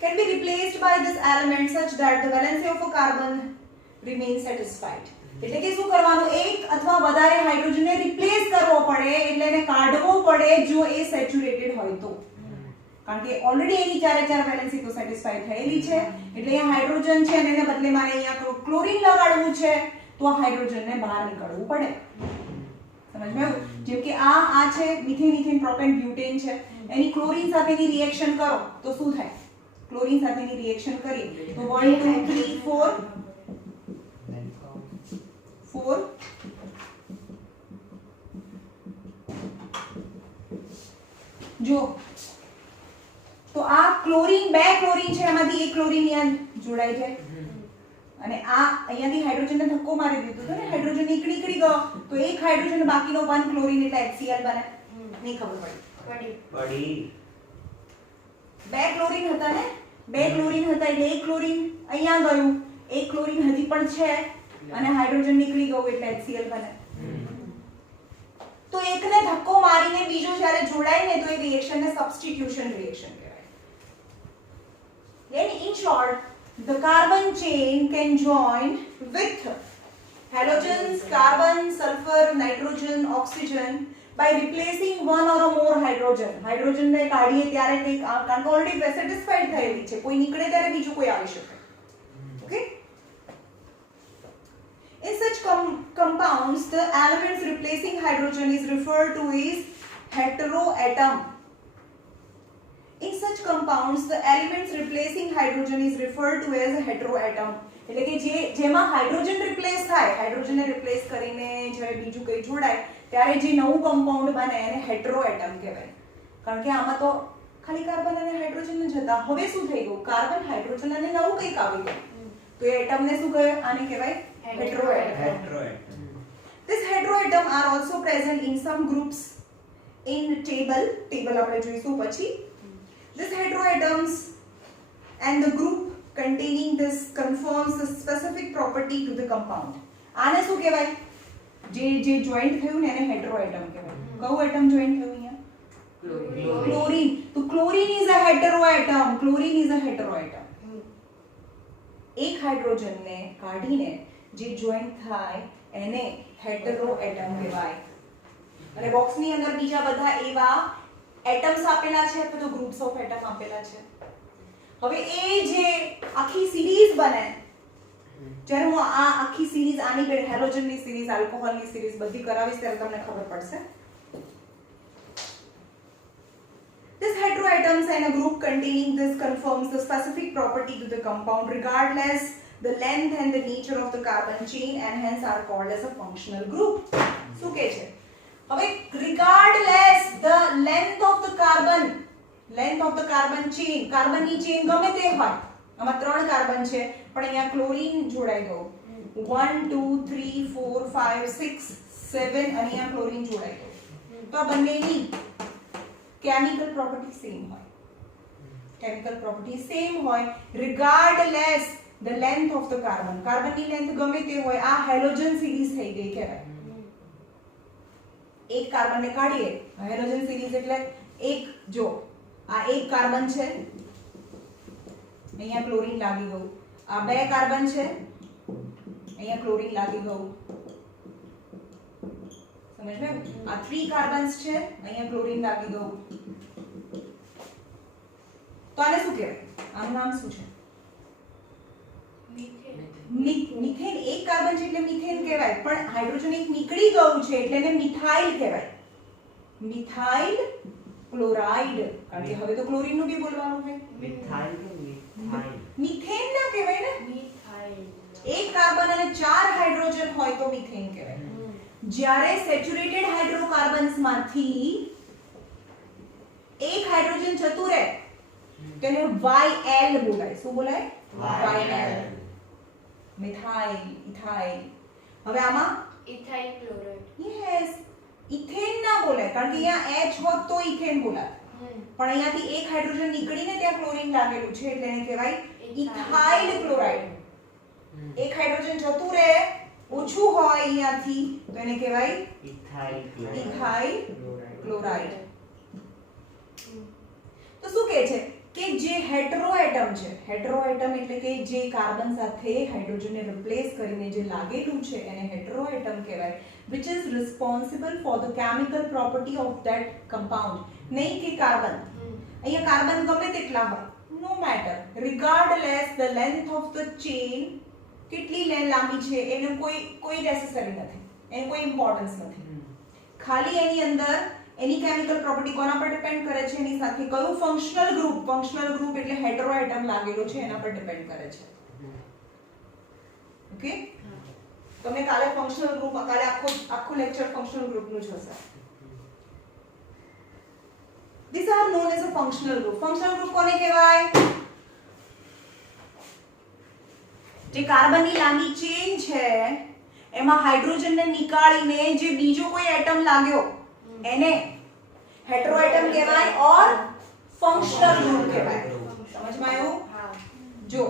Can be replaced by this element such that the valency of a carbon remains satisfied. એટલે કે શું કરવાનું? એક અથવા વધારે હાઇડ્રોજનને રિપ્લેસ કરવો પડે, એટલે એને કાઢવો પડે જો એ સેચ્યુરેટેડ હોય તો. કારણ કે ઓલરેડી એની ચારે વેલેન્સી તો સેટિસ્ફાઈ થયેલી છે, એટલે અહીંયા હાઇડ્રોજન છે અને એને બદલે મારે અહીંયા ક્લોરીન લગાડવું છે તો આ હાઇડ્રોજનને બહાર નીકળવું પડે. સમજમાં આવ્યું? જેમ કે આ છે મિથેન, ઇથેન, પ્રોપેન, બ્યુટેન છે, એની ક્લોરીન સાથેની રિએક્શન કરો તો શું થાય? ક્લોરીન સાથેની રિએક્શન કરી તો 1 2 3 4 જો તો આ ક્લોરીન, બે ક્લોરીન છે એમાંથી એક ક્લોરીન અહીંયા જોડાઈ જાય અને આ અહીંયાથી હાઇડ્રોજનને ધક્કો મારી દીધો તો ને, હાઇડ્રોજન નીકળી ગયો તો એક હાઇડ્રોજન બાકીનો 1 ક્લોરીન એટલે HCl બને. નહીં ખબર પડી? બે ક્લોરીન હતા ને, બે ક્લોરીન હતા એટલે એક ક્લોરીન અહીંયા ગયું, એક ક્લોરીન હજી પણ છે અને હાઇડ્રોજન નીકળી ગયું એટલે HCl બને. તો એકને ધક્કો મારીને બીજો જ્યારે જોડાય ને તો એ રિએક્શનને સબસ્ટિટ્યુશન રિએક્શન કહેવાય. Then in short, the carbon chain can join with halogens, carbon, sulfur, nitrogen, oxygen by replacing one or more hydrogen. Hydrogen ને કાઢીએ ત્યારે કંઈક કારણ કે ઓલરેડી સેટિસ્ફાઈડ થયેલી છે, કોઈ નીકળે ત્યારે બીજું કોઈ આવી શકે. Okay? In such compounds, the elements replacing hydrogen is referred to as heteroatom. In such compounds, the elements replacing hydrogen is referred to as heteroatom. એટલે કે જેમાં હાઇડ્રોજન રિપ્લેસ થાય, હાઇડ્રોજનને રિપ્લેસ કરીને જ્યારે બીજું કંઈ જોડાય ત્યારે જે નવું કમ્પાઉન્ડ બને એને હેટેરોએટમ કહેવાય. કારણ કે આમાં તો ખાલી કાર્બન અને હાઇડ્રોજન જ હતા. હવે શું થઈ ગયું? કાર્બન, હાઇડ્રોજન અને નવું કંઈક આવી ગયું. તો એ એટમને શું કહે? આને કહેવાય heteroatom. This heteroatom are also present in some groups in table આપણે જોઈશું પછી. This heteroatoms and the group containing this confirms the specific property to the compound. આને શું કહેવાય? જે જોઈન્ટ થયું ને એને heteroatom કહેવાય. કયું એટમ જોઈન્ટ થયું અહીંયા? ક્લોરીન. તો chlorine is a heteroatom. Chlorine is a heteroatom. એક હાઇડ્રોજનને કાઢીને જે જોઈન્ટ થાય એને હેટેરોએટમ કહેવાય. અને બોક્સની અંદર બીજા બધા એવા એટમ્સ આપેલા છે અથવા તો ગ્રુપ્સ ઓફ એટમ આપેલા છે. હવે એ જે આખી સિરીઝ બને, જ્યારે હું આ આખી સિરીઝ આની પેર હેલોજનની સિરીઝ, આલ્કોહોલની સિરીઝ બધી કરાવીશ ત્યારે તમને ખબર પડશે. This heteroatoms and a group containing this confirms the specific property to the compound regardless the length and the nature of the carbon chain and hence are called as a functional group. શું કહે છે? હવે regardless the length of the carbon chain, કાર્બનની chain ગમે તે હોય, આમાં 3 carbon છે પણ અહીંયા ક્લોરીન જોડાઈ ગયું, 1 2 3 4 5 6 7 અને અહીંયા ક્લોરીન જોડાઈ ગયું. તો આ બંનેની કેમિકલ પ્રોપર્ટી સેમ હોય regardless the length of the carbon. કાર્બનની લેન્થ ગમે તે હોય, આ હેલોજન સિરીઝ થઈ ગઈ કહેવાય. એક કાર્બનને કાઢીએ, હેલોજન સિરીઝ એટલે એક, જો આ એક કાર્બન છે, અહીંયા ક્લોરીન લાગી ગયું, આ બે કાર્બન છે, અહીંયા ક્લોરીન લાગી ગયું, સમજ પડી? આ 3 કાર્બન્સ છે, અહીંયા ક્લોરીન લાગી ગયું. તો આને શું કહેવાય? આનું નામ શું છે? મિથેન. એક કાર્બન છે એટલે મિથેન કહેવાય, પણ હાઇડ્રોજન એક નીકળી ગયું છે એટલે એને મિથાઇલ કહેવાય. Methyl chloride. કારણ કે હવે તો ક્લોરીન નું બી બોલવાનું છે. મિથાઇલ કે મિથાઇલ? મિથેન ના કહેવાય ને. મિથાઇલ. એક કાર્બન અને 4 હાઇડ્રોજન હોય તો મિથેન કહેવાય. જ્યારે સેચ્યુરેટેડ હાઇડ્રોકાર્બન્સ માંથી એક હાઇડ્રોજન જતું રહે તેને YL બોલાય. શું બોલાય? YL. Methyl, ethyl. હવે આમાં ઇથાઇલ ક્લોરાઇડ. યસ, ઇથેન ના બોલાય કારણ કે અહીંયા H હોત તો ઇથેન બોલાય, પણ અહીંયાથી એક હાઇડ્રોજન નીકળીને ત્યાં ક્લોરીન લાગેલું છે એટલે એને કહેવાય ઇથાઇલ ક્લોરાઇડ. એક હાઇડ્રોજન જતું રહે, ઓછું હોય અહીંયાથી તો એને કહેવાય ઇથાઇલ ક્લોરાઇડ. તો શું કહે છે કે જે હેટેરોએટમ છે, હેટેરોએટમ એટલે કે જે કાર્બન સાથે હાઇડ્રોજનને રિપ્લેસ કરીને જે લાગેલું છે એને હેટેરોએટમ કહેવાય, which is responsible for the chemical property of that compound. નહીં કે કાર્બન, અહીંયા કાર્બન ગમે તેટલા હોય, no matter, regardless the length of the chain, કેટલી લાંબી છે એને કોઈ નેસેસરી નથી, એને કોઈ ઇમ્પોર્ટન્સ નથી. ખાલી એની અંદર એની કેમિકલ પ્રોપર્ટી કોના પર ડિપેન્ડ કરે છે? એની સાથે કયું ફંક્શનલ ગ્રુપ એટલે હેટેરોએટમ લાગેલો છે એના પર ડિપેન્ડ કરે છે. ઓકે, તમને કાલે ફંક્શનલ ગ્રુપ, કાલે આખું લેક્ચર ફંક્શનલ ગ્રુપનું જ હશે. These are known as a functional group. Functional group કોને કહેવાય? જે કાર્બનની લાંબી ચેન છે એમાં હાઇડ્રોજનને નીકાળીને જે બીજો કોઈ એટમ લાગ્યો એને હેટેરોએટમ કહેવાય ઓર ફંક્શનલ ગ્રુપ કહેવાય. સમજમાં આવ્યું? હા. જો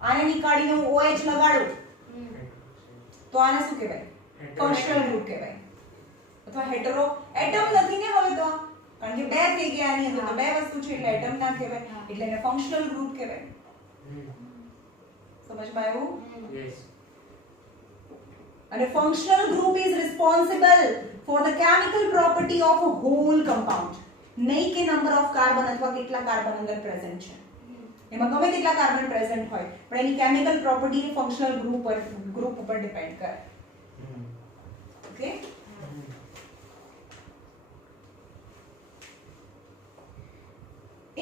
આને નીકાળીને હું OH લગાડું તો આને શું કહેવાય? ફંક્શનલ ગ્રુપ કહેવાય. અથવા હેટરો એટમ નથી ને હવે તો, કારણ કે બે થઈ ગયા આની અંદર તો બે વસ્તુ છે એટલે એટમ ના કહેવાય, એટલે એને ફંક્શનલ ગ્રુપ કહેવાય. સમજમાં આવ્યું? Yes. અને functional group is responsible for the chemical property of a whole compound. નહીં કે નંબર ઓફ કાર્બન અથવા કેટલા કાર્બન અંદર પ્રેઝન્ટ છે, એમાં ગમે તેટલા કાર્બન પ્રેઝન્ટ હોય પણ એની કેમિકલ પ્રોપર્ટી ફંક્શનલ ગ્રુપ ઉપર ડિપેન્ડ કરે. Okay,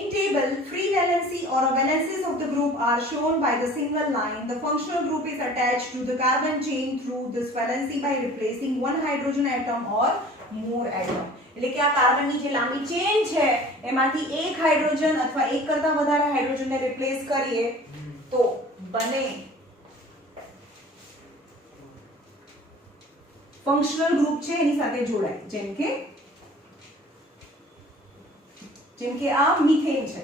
in table free valency or valencies of the group are shown by the single line. The functional group is attached to the carbon chain through this valency by replacing one hydrogen atom or more atom. એટલે કે આ કાર્બનની જે લાંબી chain છે એમાંથી એક hydrogen અથવા એક કરતા વધારે હાઇડ્રોજનને રિપ્લેસ કરીએ તો બને ફંક્શનલ ગ્રુપ છે એની સાથે જોડાય. જેમ કે આ મિથેન છે.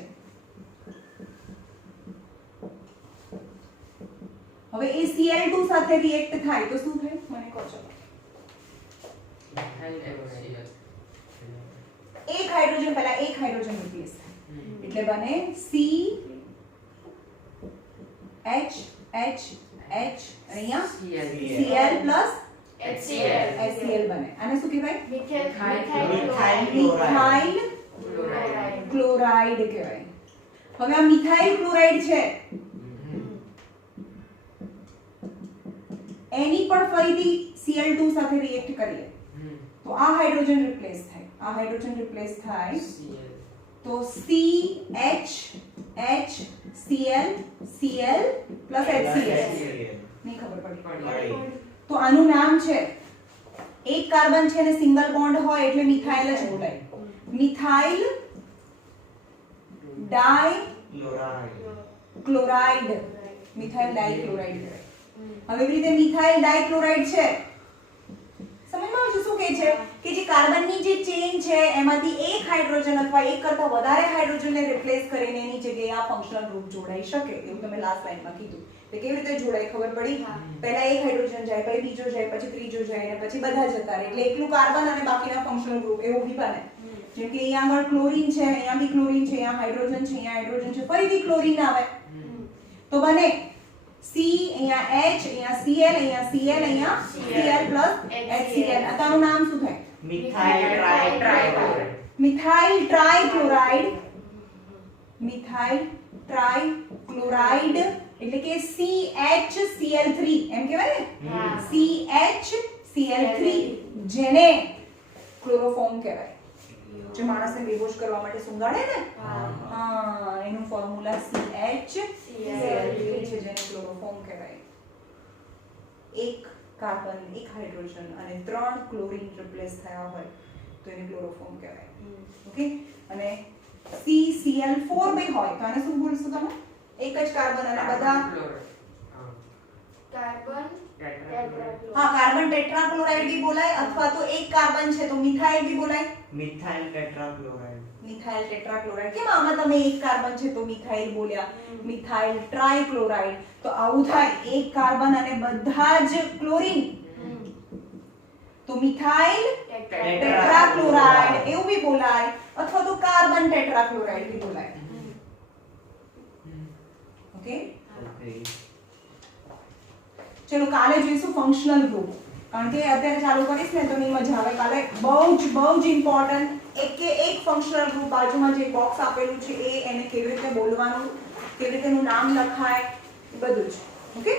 હવે એ Cl2 સાથે રિએક્ટ થાય તો શું થાય મને કહો છો? એક હાઇડ્રોજન પહેલા એક હાઇડ્રોજન રિપ્લેસ થાય એટલે બને CH અહીંયા Cl plus HCl બને. આને શું કહેવાય? મિથાઇલ ક્લોરાઇડ કહેવાય. હવે આ મિથાઇલ ક્લોરાઇડ છે એની પણ ફરીથી Cl2 સાથે રિએક્ટ કરીએ તો આ હાઇડ્રોજન રિપ્લેસ થાય. આ હાઇડ્રોજન રિપ્લેસ થાય તો CHCl plus HCl. નહીં ખબર પડી તો આનું નામ છે, એક કાર્બન છે ને સિંગલ બોન્ડ હોય એટલે મિથાઇલ જ બોલાય. મિથાઇલ ડાઇક્લોરાઇડ. મિથાઇલ ડાઇક્લોરાઇડ કહેવાય. હવે એવી રીતે મિથાઇલ ડાઇક્લોરાઇડ છે. સમજમાં આવશે શું કહે છે કે જે કાર્બનની જે ચેન છે એમાંથી એક હાઇડ્રોજન અથવા એક કરતા વધારે હાઇડ્રોજનને રિપ્લેસ કરીને એની જગ્યાએ આ ફંક્શનલ ગ્રુપ જોડાઈ શકે. એવું તમે લાસ્ટ લાઈનમાં કીધું. તો કેવી રીતે જોડાય ખબર પડી? પહેલા એક હાઇડ્રોજન જાય, પછી બીજો જાય, પછી ત્રીજો જાય અને પછી બધા જતા રહે એટલે એકલું કાર્બન અને બાકીના ફંક્શનલ ગ્રુપ એવું બી બને. જેમ કે અહીંયા આગળ ક્લોરીન છે, અહીંયા બી ક્લોરીન છે, અહીંયા હાઇડ્રોજન છે, અહીંયા હાઇડ્રોજન છે, ફરીથી ક્લોરીન આવે તો બને C, અહીંયા H, અહીંયા Cl, અહીંયા Cl, અહીંયા Cl plus HCl. આનું નામ શું થાય? મિથાઇલ ટ્રાઇક્લોરાઇડ. મિથાઇલ ટ્રાઇક્લોરાઇડ એટલે કે CHCl3 એમ કહેવાય ને? CHCl3 જેને ક્લોરોફોર્મ કહેવાય. જે માણસને બેહોશ કરવા માટે સુંગાડે ને, હા, એનું ફોર્મ્યુલા CHCl3 છે જેને ક્લોરોફોર્મ કહેવાય. એક કાર્બન, એક હાઇડ્રોજન અને 3 ક્લોરીન રિપ્લેસ થયા હોય તો એને ક્લોરોફોર્મ કહેવાય. ઓકે, અને CCl4 બે હોય તો આને શું બોલશો તમે? એક જ કાર્બન અને બધા કાર્બન ટેટ્રાક્લોરાઇડ બી બોલાય અથવા તો એક કાર્બન છે તો મિથાઇલ બી બોલાય. Methyl tetrachloride. કેમ આમાં તમે એક કાર્બન છે તો મિથાઇલ બોલ્યા? મિથાઇલ ટ્રાઇક્લોરાઇડ તો આવું થાય, એક કાર્બન અને બધા જ ક્લોરીન તો મિથાઇલ ટેટ્રાક્લોરાઇડ એવું બી બોલાય અથવા તો કાર્બન ટેટ્રાક્લોરાઇડ બી બોલાય. ઓકે, ચલો કાલે જોઈશું ફંક્શનલ ગ્રુપ. કારણ કે અત્યારે ચાલુ કરીશ ને તો નહીં મજા આવે. કાલે બહુ જ ઇમ્પોર્ટન્ટ એક ફંક્શનલ ગ્રુપ બાજુમાં જે બોક્સ આપેલું છે એને કેવી રીતે બોલવાનું, કેવી રીતે એનું નામ લખાય, બધું જ. ઓકે.